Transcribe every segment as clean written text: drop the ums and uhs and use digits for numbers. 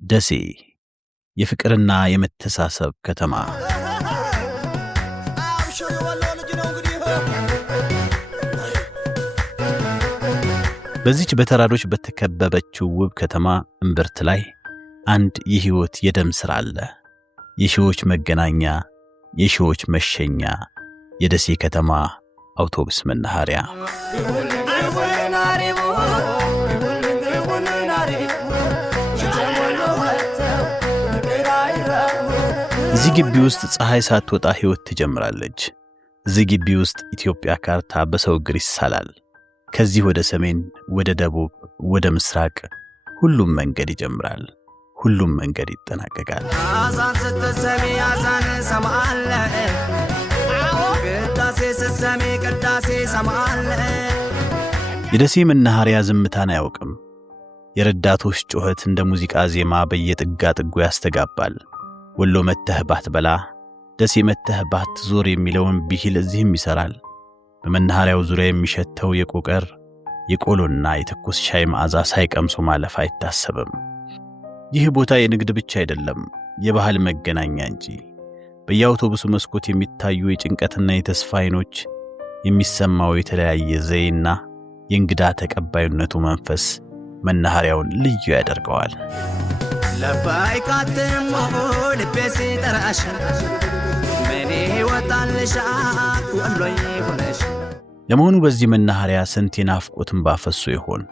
ደሴ የፍቅርና የመተሳሰብ ከተማ። በዚች በተራሮች በተከበበችው ውብ ከተማ እምብርት ላይ አንድ የህይወት የደም ስራ አለ። የሺዎች መገናኛ፣ የሺዎች መሸኛ፣ የደሴ ከተማ አውቶቡስ መናኸሪያ። እዚህ ግቢ ውስጥ ፀሐይ ሳትወጣ ህይወት ትጀምራለች። እዚህ ግቢ ውስጥ ኢትዮጵያ ካርታ በሰው እግር ይሳላል። ከዚህ ወደ ሰሜን፣ ወደ ደቡብ፣ ወደ ምስራቅ ሁሉም መንገድ ይጀምራል፣ ሁሉም መንገድ ይጠናቀቃል። አዛን ስትሰሚ አዛን ሰማለ፣ ቅዳሴ ስትሰሚ ቅዳሴ ሰማለ። የደሴ መናኸሪያ ዝምታን አያውቅም። የረዳቶች ጩኸት እንደ ሙዚቃ ዜማ በየጥጋ ጥጉ ያስተጋባል። ወሎ መተህ ባትበላ ደሴ መተህ ባትዞር የሚለውን ብሂል እዚህም ይሰራል። በመናኸሪያው ዙሪያ የሚሸተው የቆቀር የቆሎና የትኩስ ሻይ መዓዛ ሳይቀምሱ ማለፍ አይታሰብም። ይህ ቦታ የንግድ ብቻ አይደለም፣ የባህል መገናኛ እንጂ። በየአውቶቡሱ መስኮት የሚታዩ የጭንቀትና የተስፋ አይኖች፣ የሚሰማው የተለያየ ዘይና የእንግዳ ተቀባይነቱ መንፈስ መናኸሪያውን ልዩ ያደርገዋል። ለባይካትም ልቤሲ ተራሽ መኔ ወጣልሽ ወሎይ ሆነሽ። ለመሆኑ በዚህ መናኸሪያ ስንት የናፍቆትን ባፈሱ ይሆን?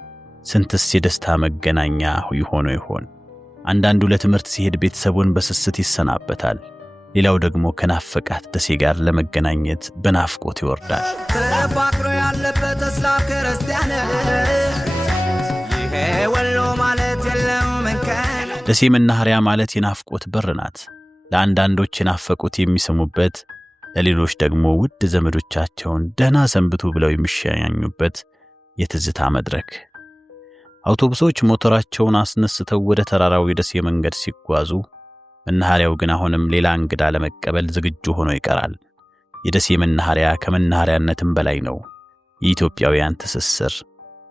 ስንትስ የደስታ መገናኛ ይሆኑ ይሆን? አንዳንዱ ለትምህርት ሲሄድ ቤተሰቡን በስስት ይሰናበታል። ሌላው ደግሞ ከናፈቃት ደሴ ጋር ለመገናኘት በናፍቆት ይወርዳል። ተፋቅሮ ያለበት እስላም ክርስቲያን ይሄ ወሎ ማለት የለም መንከን። ደሴ መናኸሪያ ማለት የናፍቆት በር ናት። ለአንዳንዶች የናፈቁት የሚሰሙበት፣ ለሌሎች ደግሞ ውድ ዘመዶቻቸውን ደህና ሰንብቱ ብለው የሚሸኛኙበት የትዝታ መድረክ። አውቶቡሶች ሞተራቸውን አስነስተው ወደ ተራራው የደሴ መንገድ ሲጓዙ፣ መናኸሪያው ግን አሁንም ሌላ እንግዳ ለመቀበል ዝግጁ ሆኖ ይቀራል። የደሴ መናኸሪያ ከመናኸሪያነትም በላይ ነው። የኢትዮጵያውያን ትስስር፣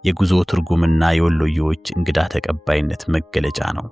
የጉዞ ትርጉምና የወሎዮች እንግዳ ተቀባይነት መገለጫ ነው።